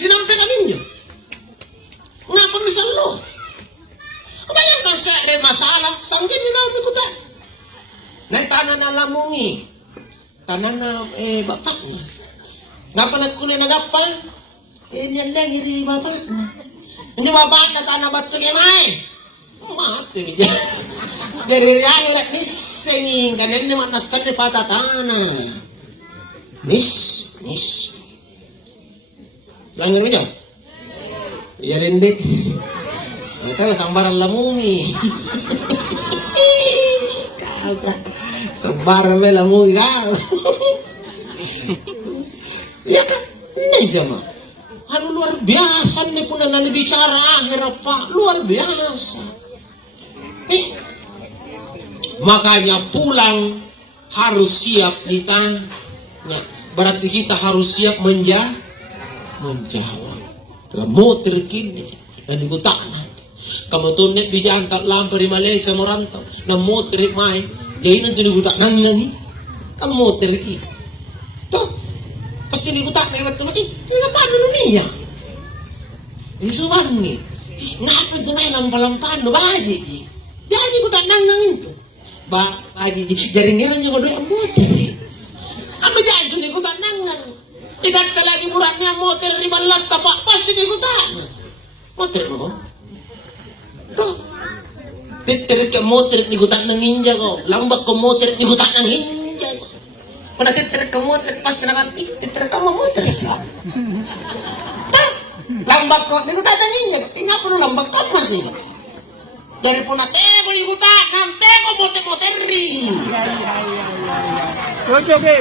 sinampai kami nyo. Ngapa misal lo? Kabayan tau siya may masalah. Sangkin ni naon ikutan. Nay tanan alamungi. Tanan na bapak niya. Ngapa nagkulay nagapay? Yan lang, hindi bapak na. Hindi bapak na tanah ba't kaya may? Mati ni dia. Dari riang lek nising kanen ni mana sakit patah tanah. Nis. Langgar meja. Iya rendet. Kita sambaran lamungi. Kagak. Sambaran me lamungi kau. Ya kan? Ini jemaah. Aduh luar biasa nih pun nanti bicara akhir apa luar biasa. Makanya pulang harus siap ditanya. Berarti kita harus siap menjawab. Dalam motor kini dan digunakan. Kamu tuh nek dijantar lampu di Malaysia merantau. Dan motor main. Jadi nanti digunakan nangani. Kamu motor kini. Tuh. Pasti digunakan lewat tuh lagi. Ngapa dulu nih ya? Ini suwangi. Ngapa tuh main lampa-lampaan lo baji. Jangan digunakan nangangin tuh. Baji jaringan juga doa motor. Apa jangan tuh digunakan nangang. Tidak lagi murahnya motor 15 tapak pasti digunakan. Motor mo. Tuh. Titerik ke motor digunakan nanginja kok. Lambak ke motor digunakan nanginja kok. Pada titer ke motor pasti nak titer kamu motor sih. Lambak kok ni kita tanya tinggal perlu lambak kamu sih. Dari pun nanti boleh kita nanti kau motor ri. Oke.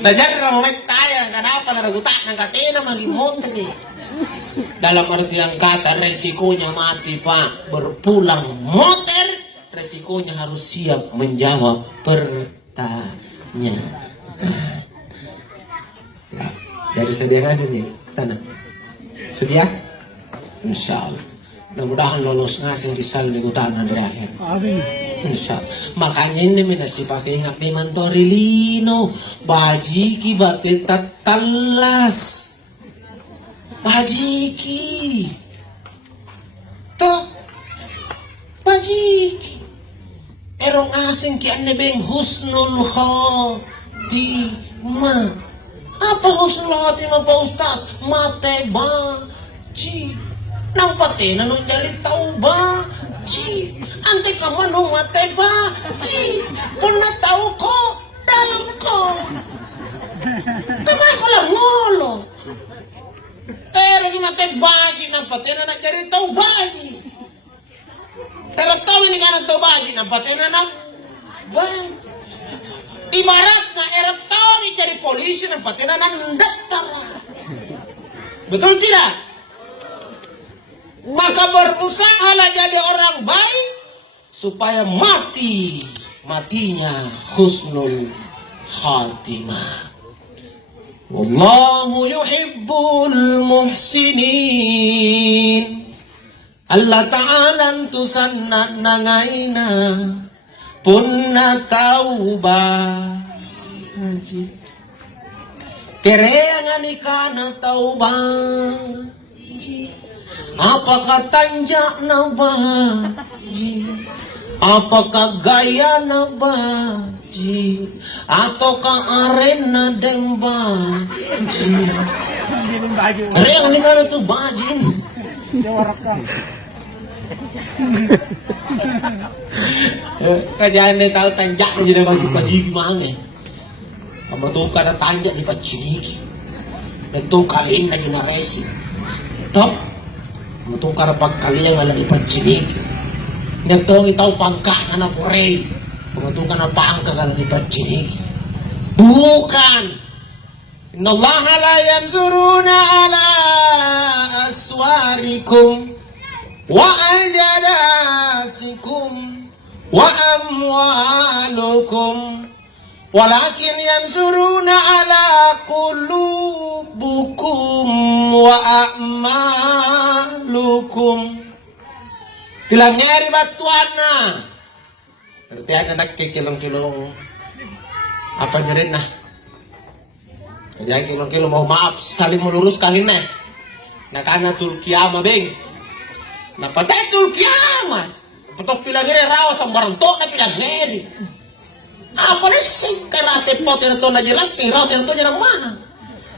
Najar ramai tanya kenapa naragutak nang katena magi motor ni. Dalam artian kata resikonya mati pak. Berpulang motor resikonya harus siap menjawab pertanyaan. Dari sedia ngasih nih tanah sedia insya Allah mudah-mudahan lolos ngasih risal di tanah dari akhir insya Allah. Makanya ini minasi pakai ingat mantori lino baji kibatin tatalas bajiki toh bajiki erong asing ki ane beng husnul khotimah. Apa husnul khotimah Pak Ustaz? Mate baji nang pati nanong jali tau baji ante kamu nung mate baji puna tau ko dalam ko kama ko lang ngolo pero mate baji nang pati nanong jali tau baji. Pero tahu ini kan tau baji nang pati nanong baji. Ibarat na erat tahu ni jadi polisi nang pati nanong daftar. Betul tidak? Maka berusahalah jadi orang baik supaya matinya husnul khatimah. Wallahu yuhibbul muhsinin. Allah Ta'ala tusanna nangaina punna taubah. Kereangan ikana taubah. Apakah tanjak na baji? Apakah gaya na baji? Ataukah arena dan baji? Arena ni kan tu bajin. Kajaan ni tahu tanjak ni jadi baji gimana? Kamu tu kada tanjak di baji ni. Dan tu kaliin na generasi. Top. Matungkar pagkaliang ala ipagchinig. Nagtong itaw pangka na napuray. Matungkar na paangka ala ipagchinig. Bukan. Inna Allah la yanzuruna ala aswarikum wa aljadasikum wa amwalukum. Walakin yanzuruna ala qulubukum wa a'malukum. Bilang nyari batuan na. Berarti ada nak kilong-kilong Apa nyerit nah? Jadi kilo mau maaf saling meluruskan ini. Nah karena tul kiamat beng. Nah patah tul kiamat. Patok pilang ini rawas ang barantok na pilang ngedi. Apa nih sih? Karena tepot itu na jelas nih rawas itu jangan mahal.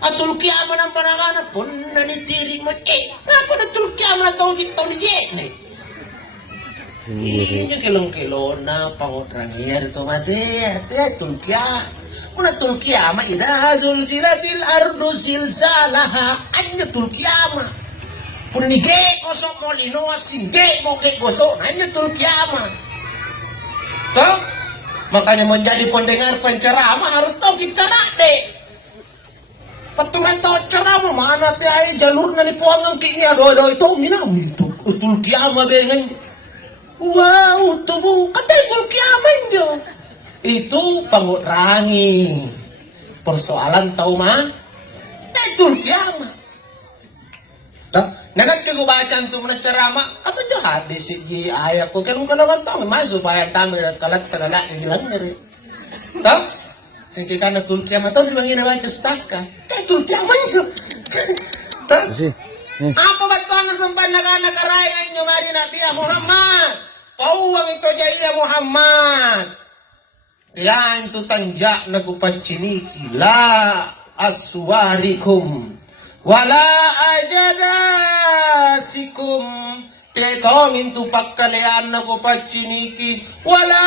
Atul kiamat ang pananganan pun nanitiri mo apa na tul kiamat tau di nih. Ini kilo na pangotrangir to mati. Tul kiamat. Una tul kiamat idza zulzilatil ardu zilzalaha anya tul kiamat pun ni ge kosong molino singge ge gosok anya tul kiamat toh makanya menjadi pendengar penceramah harus tahu bicara deh betul tahu ceramah mana teh ai jalurna ni puangang kinya do itu minam itu tul kiamat bengen wow tubuh katel tul kiamat yo itu pengurangi persoalan tahu mah itu kiamat nanti ke bacaan tuh mana ceramah apa tuh hadis sih ayat kok kan kalau tahu mas supaya tamu dan kalat terada hilang dari tahu sehingga karena tul kiamat tuh dibangin baca staska tul kiamat tahu apa betul sampai anak-anak karayangan mari Nabi Muhammad pauang itu jaya Muhammad yang tu tanjak nagu paciniki la aswarikum wala ajadasikum tetong itu pakkalean nagu paciniki wala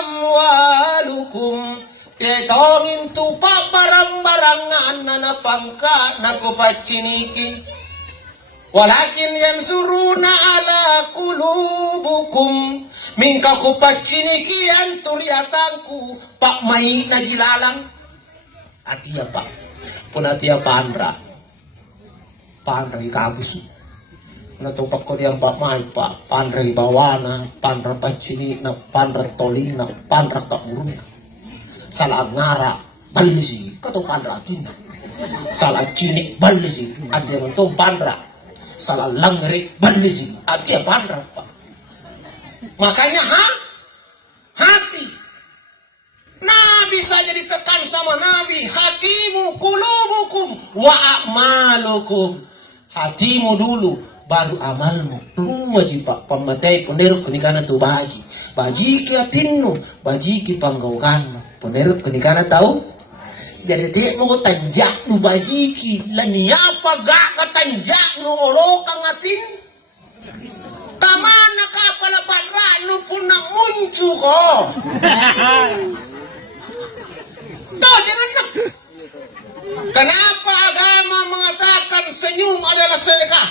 amwalukum tetong itu pak barang-barangan na pangkat nagu paciniki walakin yansuruna ala qulubukum mingka kupacinikian tuliatanku pak mai nagilalang atia pak pun atia pandra ikabus na to pak ko diang pak mai pak pandra ibawana pandra pacini na pandra tolina pandra kaurun salah ngara balisi kato pandra atina salah cinik balisi atia to pandra salah langrik balisi atia pandra pak. Makanya hati Nabi saja ditekan sama Nabi hatimu kulubukum wa a'malukum hatimu dulu baru amalmu wajib pak pematai peneruk kenikana tu baji ki atinnu baji ki panggaukanmu peneruk kenikana tahu jadi dia mau tanjak nu baji ki lani apa gak katanjak nu olokang atin kamana kapal barra lu pun nak muncul kok. Tuh jangan nak. Kenapa agama mengatakan senyum adalah sedekah?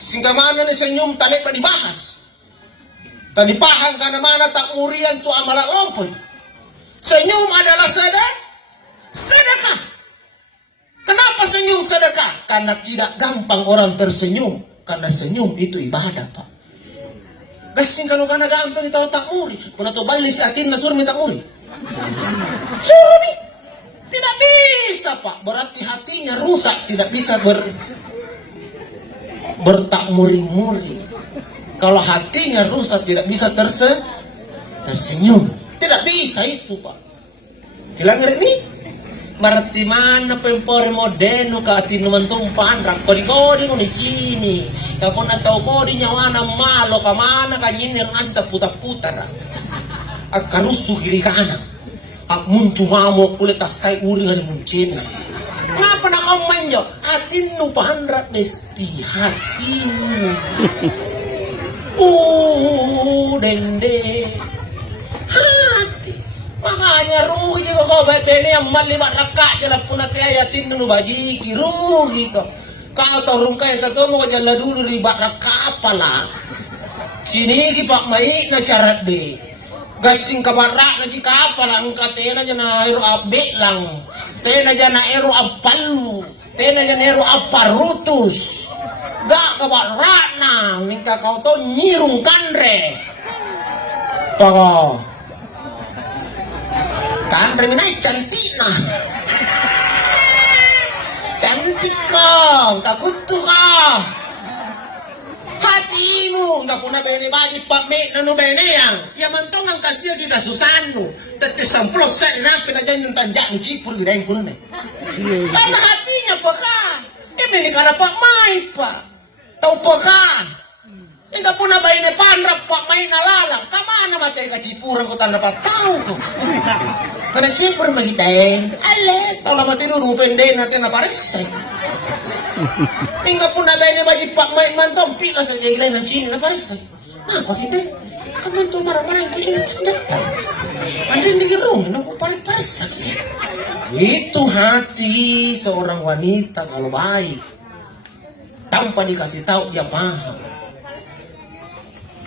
Sehingga mana nih senyum tak lepas dibahas. Tak dipaham karena mana tak murian tu amalan lompon. Senyum adalah sedekah. Kenapa senyum sedekah? Karena tidak gampang orang tersenyum. Karena senyum itu ibadah pak. Gasing kalau karena gampang kita otak muri. Kalau tu balik si atin nasur minta muri. Suruh nih. Tidak bisa pak. Berarti hatinya rusak. Tidak bisa bertakmuri-muri. Kalau hatinya rusak tidak bisa tersenyum. Tidak bisa itu pak. Bilang ini. Berarti mana pempore modeno ka atin naman tong panrak kodi no ni sini ya pun atau kodi nyawana malo ka mana ka nyinir ngas putar-putar ak karusu kiri kanan ak muncul mamo kulit tasay uri ngari muncina ngapa na kamanyo atin no panrak mesti hatimu dende hati makanya rugi juga kau beli yang malibat rakak jalan pun hati ayatin nu baji rugi kau tahu rungkai tak mau jalan dulu ribat rakak apalah sini ki pak mai na carat de gasing kabarak lagi kapalah engkau tena jana aero abe lang tena jana aero apalu tena jana aero aparutus gak kabarak na minta kau to nyirung kandre pokok kan reminai cantik nah cantik kok takut tuh hati hatimu. Nggak puna bene bagi pak me nanu bene yang. Ya mantong ang kasih di kasusanu. Tete samplos sa inapi na dyan yung tanjak ni Cipur gidain ko nun eh. Karena hatinya peka. Dia beli kana pak main pak. Tahu peka. Ika puna bene panrap pak main nalalang. Kamana matay ka Cipuran ko tanda pak tahu ko. Karena Cipur magidain. Ale, tau lama tinurupin din natin na pares. Tinggal pun na bene bagi pak main mantong pila sa jailay ng China na pares. Nah, pagkita. Kaman to marah-marah ko China tanggatan. Andin di gerong, naku pares saja. Itu hati seorang wanita kalau baik. Tanpa dikasih tahu dia paham.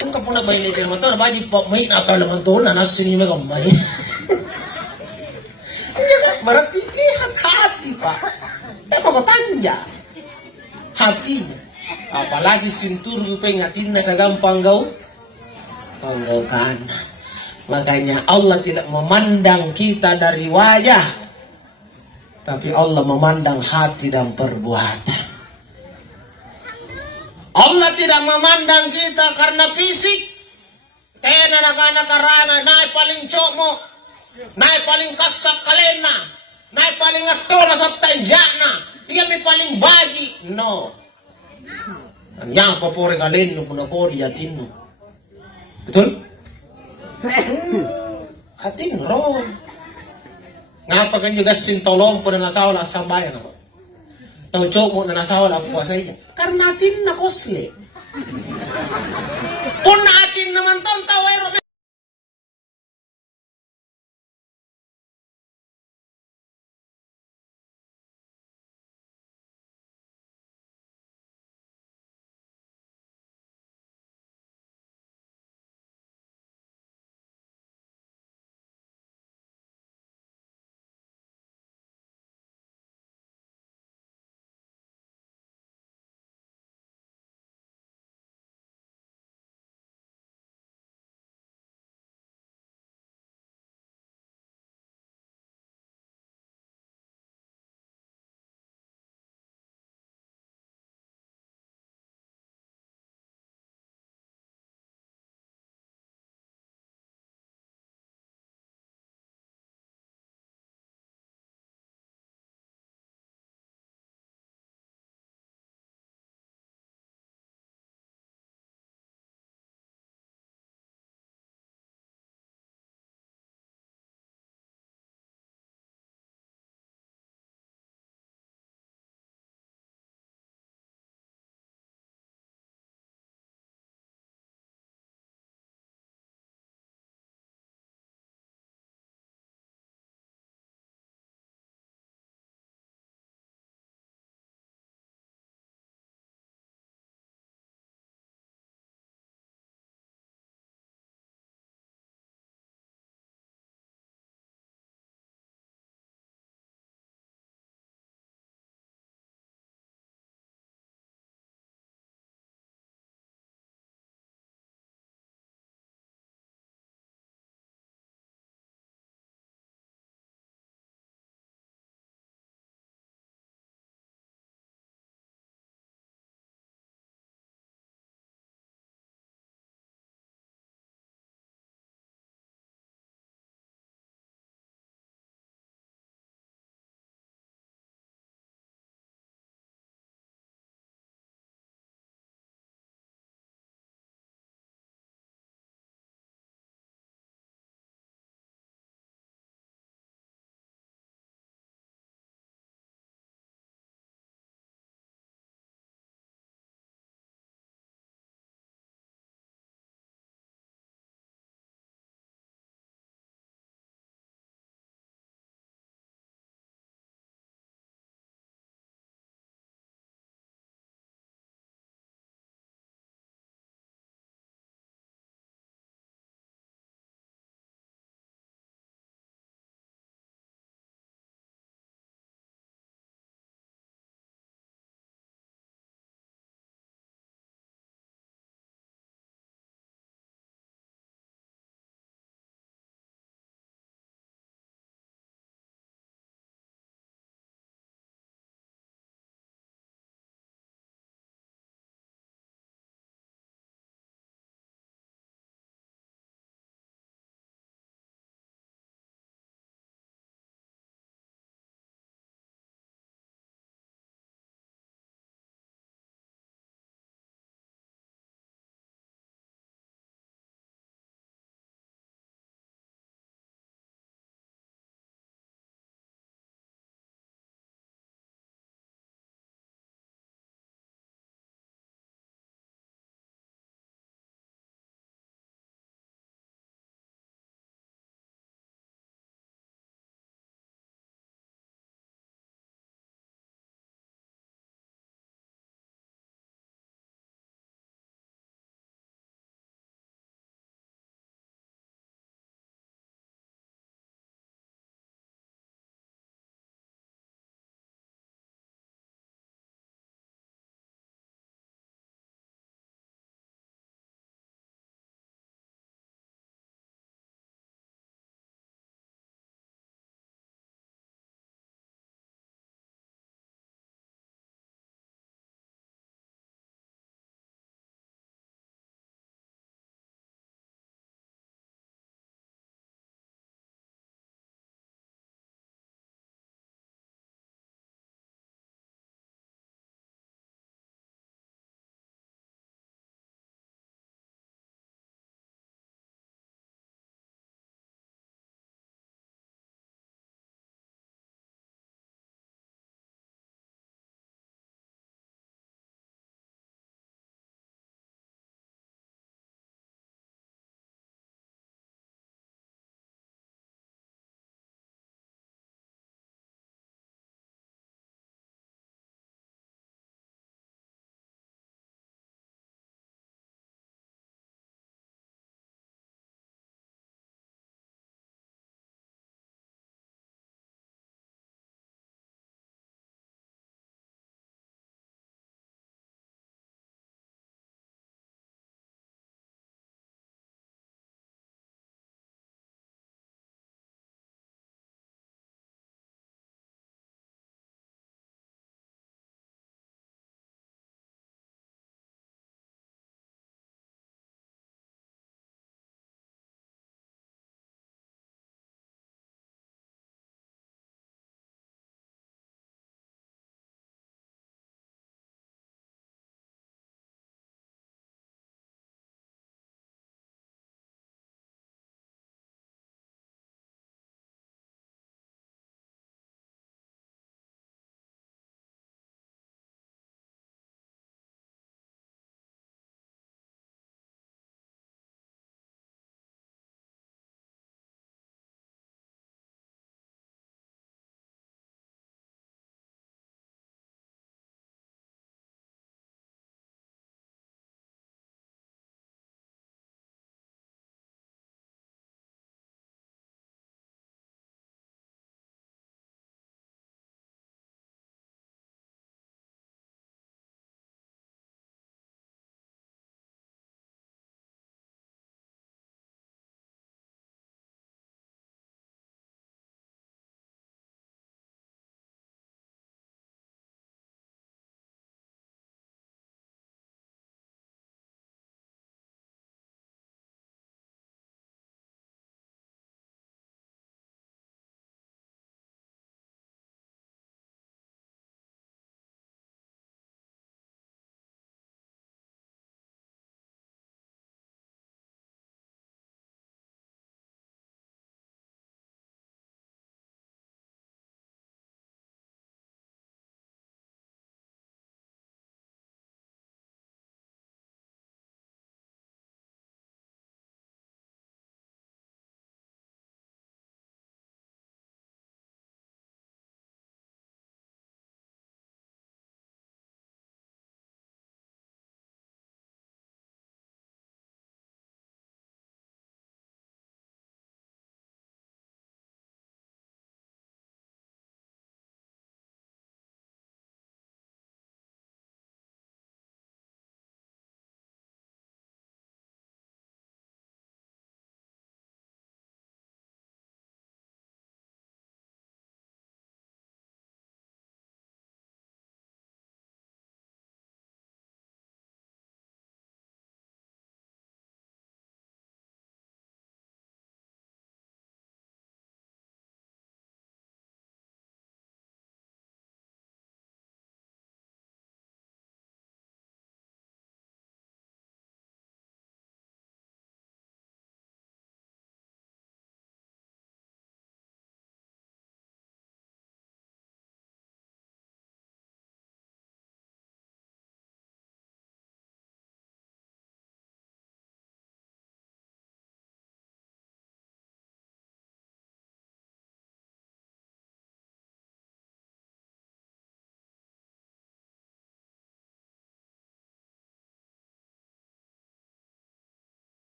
Tinggal pun na bene din mantong bagi pak main atau naman to na nasa sini magamay. Berarti lihat hati pak. Mau tanya hatinya. Apalagi sintur pengatin nasa gampang gau kanan. Makanya Allah tidak memandang kita dari wajah, tapi Allah memandang hati dan perbuatan. Allah tidak memandang kita karena fisik. Kena anak-anak karangan naik paling comok, naik paling kasak kalena, naik paling ator sa tanjana, dia may paling bagi. No. Anya pa po regalin no puna po diatin mo. Betul? Atin ro. Ngapa kan juga sing tolong po na nasawa sa bayan ako. Tawcho mo na nasawa ang puwasay niya. Karena atin na kosle. Kung